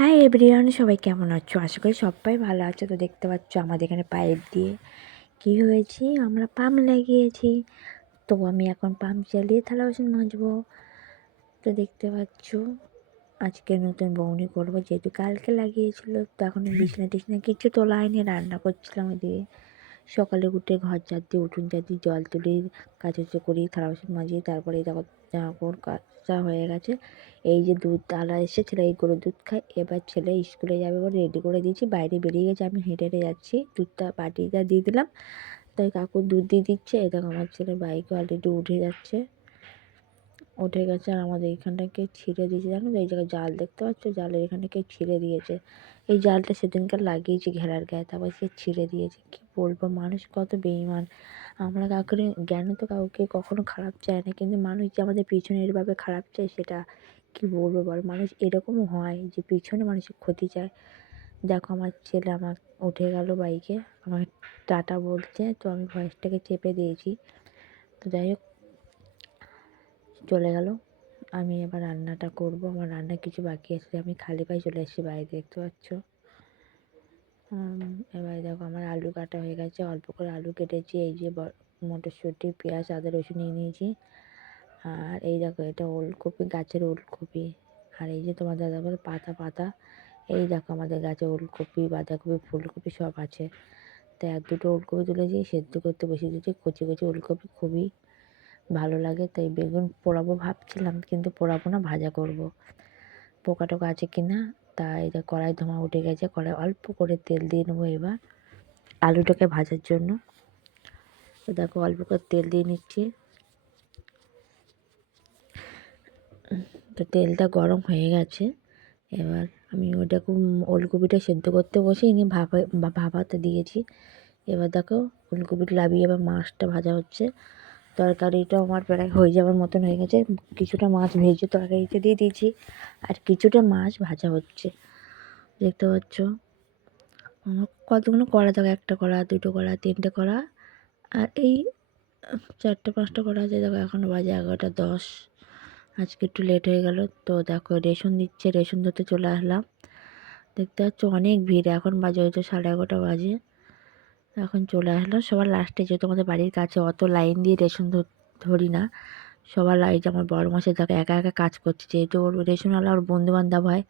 Hi everyone, সবাই কেমন আছো? আশা করি সবাই ভালো আছো। তো দেখতে পাচ্ছ আমাদের এখানে পাইপ দিয়ে কি হয়েছে, আমরা পাম্প লাগিয়েছি। তো আমি এখন পাম্প চালিয়ে থালা বাসন মাজবো। তো দেখতে পাচ্ছ আজকে নতুন বউনি করবো, যেহেতু কালকে লাগিয়েছিল। তো এখন বিছনা টিছনা কিছু তোলা হয়নি, রান্না করছিলাম ওইদিকে। সকালে উঠে ঘর ঝাড় দিয়ে, উঠোন ঝাড় দিয়ে, জল তুলি, কাচাকুচি করি, থালা বাসন মাজি। তারপরে দেখো জামা কাপড় কাচা হয়ে গেছে। এই যে দুধ আলা এসেছিলো, এই গরুর দুধ খায়। এবার ছেলে স্কুলে যাবে বলে রেডি করে দিয়েছি, বাইরে বেরিয়ে গেছে। আমি হেঁটে হেঁটে যাচ্ছি, দুধটা বাটিটা দিয়ে দিলাম। তাই কাকু দুধ দিয়ে দিচ্ছে। এই দেখো আমার ছেলে বাইকে অলরেডি উঠে যাচ্ছে, উঠে গেছে। আর আমাদের এখানটাকে ছিঁড়ে দিয়েছে, জানো তো? এই জায়গায় জাল দেখতে পাচ্ছ, জালের এখানটাকে ছিঁড়ে দিয়েছে। এই জালটা সেদিনকার লাগিয়েছি ঘেরার গায়ে, তারপর সে ছিঁড়ে দিয়েছে। কি বলবো, মানুষ কত বেঈমান। আমরা কাউকে জ্ঞান তো কাউকে কখনো খারাপ চায় না, কিন্তু মানুষ যে আমাদের পিছনে এভাবে খারাপ চায়, সেটা কি বলবো বল। মানুষ এরকমও হয় যে পিছনে মানুষের ক্ষতি চায়। দেখো আমার ছেলে আমার উঠে গেল বাইকে, আমাকে টাটা বলছে। তো আমি ভয়েসটাকে চেপে দিয়েছি। তো যাই হোক, চলে গেল। আমি এবার রান্নাটা করব। আমার রান্না কিছু বাকি আছে, আমি খালি পায়ে চলে এসেছি বাইরে, দেখতে পাচ্ছ। এবার দেখো আমার আলু কাটা হয়ে গেছে, অল্প করে আলু কেটেছি। এই যে মটরশুঁটি, পেঁয়াজ, আদা, রসুন নিয়ে নিয়েছি। আর এই দেখো এটা ওলকপি, গাছের ওলকপি। আর এই যে তোমার দাদা বলে পাতা পাতা। এই দেখো আমাদের গাছে ওলকপি, বাঁধাকপি, ফুলকপি সব আছে। তো এক দুটো ওলকপি তুলেছি, সেদ্ধ করতে বসিয়ে দিয়েছি। কচি কচি ওলকপি খুবই ভালো লাগে। তাই বেগুন পোড়াবো ভাবছিলাম, কিন্তু পোড়াবো না, ভাজা করব। পোকা টোকা আছে কিনা। তাই কড়াই ধোঁয়া উঠে গেছে, কড়াই অল্প করে তেল দিয়ে নেবো এবার আলুটাকে ভাজার জন্য। তো দেখো অল্প করে তেল দিয়ে নিচ্ছি। তো তেলটা গরম হয়ে গেছে। এবার আমি ওটাকে ওলকপিটা সেদ্ধ করতে বসেই নিয়ে ভাপাতে দিয়েছি। এবার দেখো ফুলকপিটা লাবিয়ে এবার মাছটা ভাজা হচ্ছে। তরকারিটাও আমার প্রায় হয়ে যাওয়ার মতন হয়ে গেছে। কিছুটা মাছ ভেজে তরকারিতে দিয়ে দিয়েছি, আর কিছুটা মাছ ভাজা হচ্ছে, দেখতে পাচ্ছ। আমার কতগুলো কড়া, দেখো একটা কড়া, দুটো কড়া, তিনটে কড়া, আর এই 4-5টা কড়া আছে। দেখো এখনও বাজে 11টা 10। আজকে একটু লেট হয়ে গেল। তো দেখো রেশন দিচ্ছে, রেশন ধরতে চলে আসলাম। দেখতে পাচ্ছ অনেক ভিড়, এখন বাজে হয়তো 11:30 বাজে। এখন চলে আসলাম সবার লাস্টে, যেহেতু আমাদের বাড়ির কাছে, অত লাইন দিয়ে রেশন ধরি না। সবার লাইন, আমার বড় মাসে দেখো একা একা কাজ করছে, যেহেতু ওর রেশনওয়ালা ওর বন্ধু বান্ধব হয়।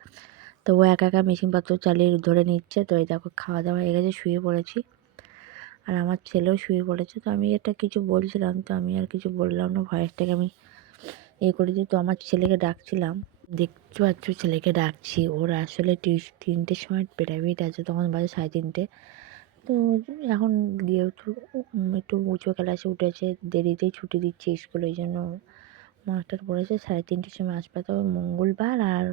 তো ও একা একা মেশিনপত্র চালিয়ে ধরে নিচ্ছে। তো এই দেখো খাওয়া দাওয়া হয়ে গেছে, শুয়ে পড়েছি। আর আমার ছেলেও শুয়ে পড়েছে। তো আমি এটা কিছু বলছিলাম, তো আমি আর কিছু বললাম না, ভয়েসটাকে আমি করে দিই। তো আমার ছেলেকে ডাকছিলাম, দেখতে পাচ্ছ ছেলেকে ডাকছি। ওর আসলে 3টের সময় প্রাইভেট আছে, তখন বাজে 3:30। তো এখন যেহেতু একটু উঁচু ক্লাসে উঠেছে, দেরিতেই ছুটি দিচ্ছে স্কুলে, ওই জন্য মাস্টার বলেছে 3:30-র সময় আসবে। তবে মঙ্গলবার আর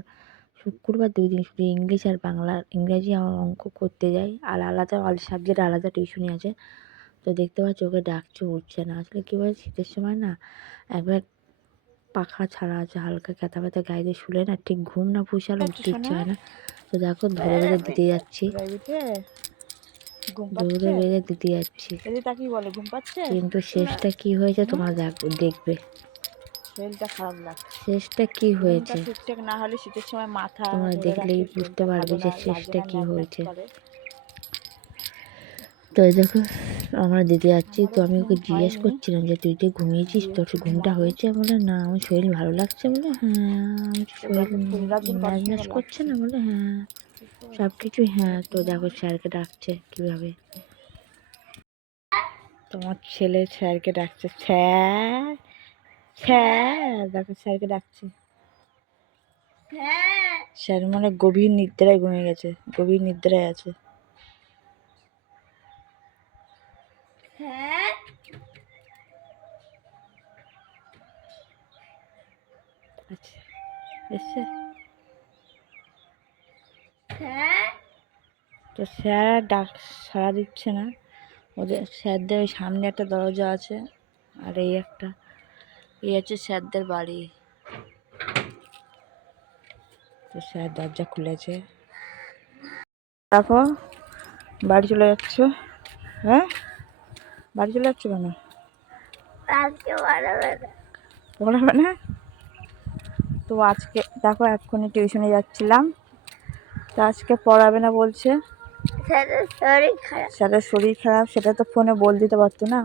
শুক্রবার 2 দিন শুধু ইংলিশ আর বাংলা, ইংরাজি আর অঙ্ক করতে যাই, আর আলাদা অল সাবজেক্ট আলাদা টিউশনি আছে। তো দেখতে পাচ্ছি ওকে ডাকছে, উঠছে না। আসলে কী বলে, শীতের সময় না একবার পাখা ছাড়া আছে, হালকা ক্যাথা ব্যথা গায়ে দিয়ে শুলে না ঠিক ঘুম না পুষে আর উঠতে ইচ্ছে হয় না। তো দেখো ধরে ধরে দিতে যাচ্ছি, ধরে ধরে দিতে যাচ্ছি, কিন্তু শেষটা কি হয়েছে তোমরা দেখবে। শরীরটা খারাপ লাগছে, শেষটা কি হয়েছে ঠিকঠাক না হলে শীতের সময় মাথা তোমরা ধরে দেখলেই রাখলে বুঝতে শরীরটা পারবে ভালো যে না শেষটা কি হয়েছে। করে। তো দেখো আমরা দিতে যাচ্ছি। তো আমি ঘুম ওকে জিজ্ঞেস হয়নি, করছিলাম যে তুই যে ঘুমিয়েছিস, তোর ঘুমটা হয়েছে? বলে না, আমার শরীর ভালো লাগছে। বলে হ্যাঁ, আমার শরীর ম্যাজ ম্যাজ করছে না? বলে হ্যাঁ, সব কিছুই হ্যাঁ। তো দেখো স্যারকে ডাকছে কীভাবে, তোমার ছেলে স্যারকে ডাকছে, স্যার স্যার, দেখো স্যারকে ডাকছে। স্যার মানে গভীর নিদ্রায় ঘুমিয়ে গেছে, গভীর নিদ্রায় আছে। আচ্ছা এসছে। তো স্যার ডাক সাড়া দিচ্ছে না। ওদের স্যারদের ওই সামনে একটা দরজা আছে, আর এই একটা, এই হচ্ছে স্যারদের বাড়ি। তো স্যার দরজা খুলেছে। দেখো বাড়ি চলে যাচ্ছে। হ্যাঁ, বাড়ি চলে যাচ্ছে কেন? পড়াবে না। তো আজকে দেখো এক্ষুনি টিউশনে যাচ্ছিলাম, তা আজকে পড়াবে না বলছে, স্যারের শরীর খারাপ। স্যারের শরীর খারাপ, সেটা তো ফোনে বল দিতে পারতো না।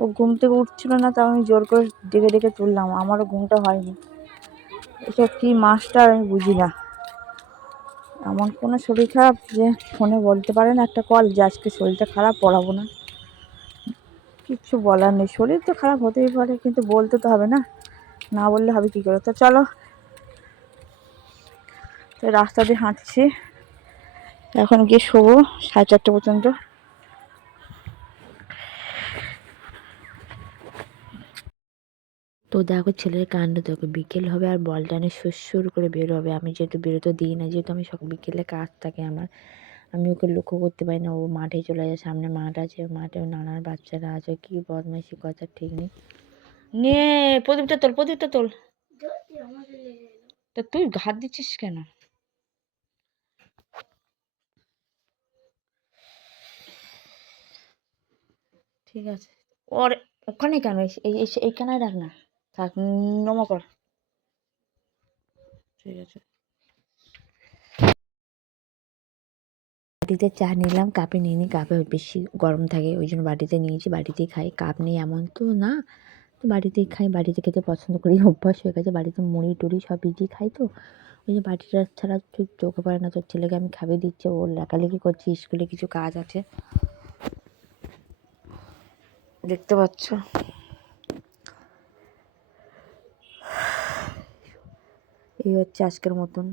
ও ঘুম থেকে উঠছিল না, তাও আমি জোর করে ডেকে ডেকে তুললাম, আমারও ঘুমটা হয়নি। এসব কি মাস্টার আমি বুঝি না, এমন কোনো শরীর খারাপ যে ফোনে বলতে পারে না একটা কল যে আজকে শরীরটা খারাপ, পড়াবো না। কিচ্ছু বলার নেই, শরীর তো খারাপ হতেই পারে, কিন্তু বলতে তো হবে না, না বললে হবে কী করে। তো চলো, তো রাস্তা দিয়ে হাঁটছি, এখন গিয়ে শোবো 4:30 পর্যন্ত। তো দেখো ছেলের কাণ্ড দেখো, বিকেল হবে আর বল টানে সুর করে বের হবে। আমি যেহেতু বেরোতে দিই না, যেহেতু আমি বিকেলে কাজ থাকে আমার, আমি ওকে লক্ষ্য করতে পারি না। ও মাঠে চলে যায়, সামনে মাঠ আছে, মাঠে নানার বাচ্চারা আছে, কি বদমাইশি কথা ঠিক নেই। নে প্রদীপটা তোল, প্রদীপটা তোল। তা তুই হাত দিচ্ছিস কেন? ঠিক আছে, ওর ওখানে কেন, এইখানে রাখ না, থাক, নমো কর। ঠিক আছে, বাটিতে চা নিলাম, কাপে নিয়ে নিই, কাপে বেশি গরম থাকে ওই জন্য বাটিতে নিয়েছি, বাটিতেই খাই। কাপ নেই এমন তো না, তো বাড়িতেই খাই, বাড়িতে খেতে পছন্দ করি, অভ্যাস হয়ে গেছে। বাড়িতে মুড়ি টুড়ি সব ইজি খাই, তো ওই যে বাটিটা ছাড়া ঠিক চোখে পড়ে না। তোর ছেলেকে আমি খাবে দিচ্ছি, ও লেখালেখি করছি, স্কুলে কিছু কাজ আছে, দেখতে পাচ্ছ। এই হচ্ছে আজকের মতন।